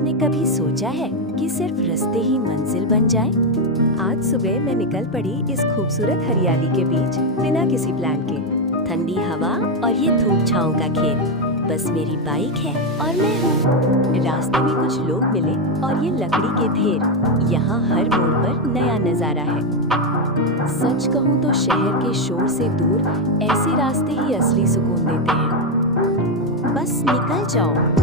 आपने कभी सोचा है कि सिर्फ रास्ते ही मंजिल बन जाए? आज सुबह मैं निकल पड़ी इस खूबसूरत हरियाली के बीच बिना किसी प्लान के। ठंडी हवा और ये धूप छाँव का खेल, बस मेरी बाइक है और मैं हूँ। रास्ते में कुछ लोग मिले और ये लकड़ी के ढेर। यहाँ हर मोड़ पर नया नजारा है। सच कहूँ तो शहर के शोर से दूर ऐसे रास्ते ही असली सुकून देते हैं। बस निकल जाओ।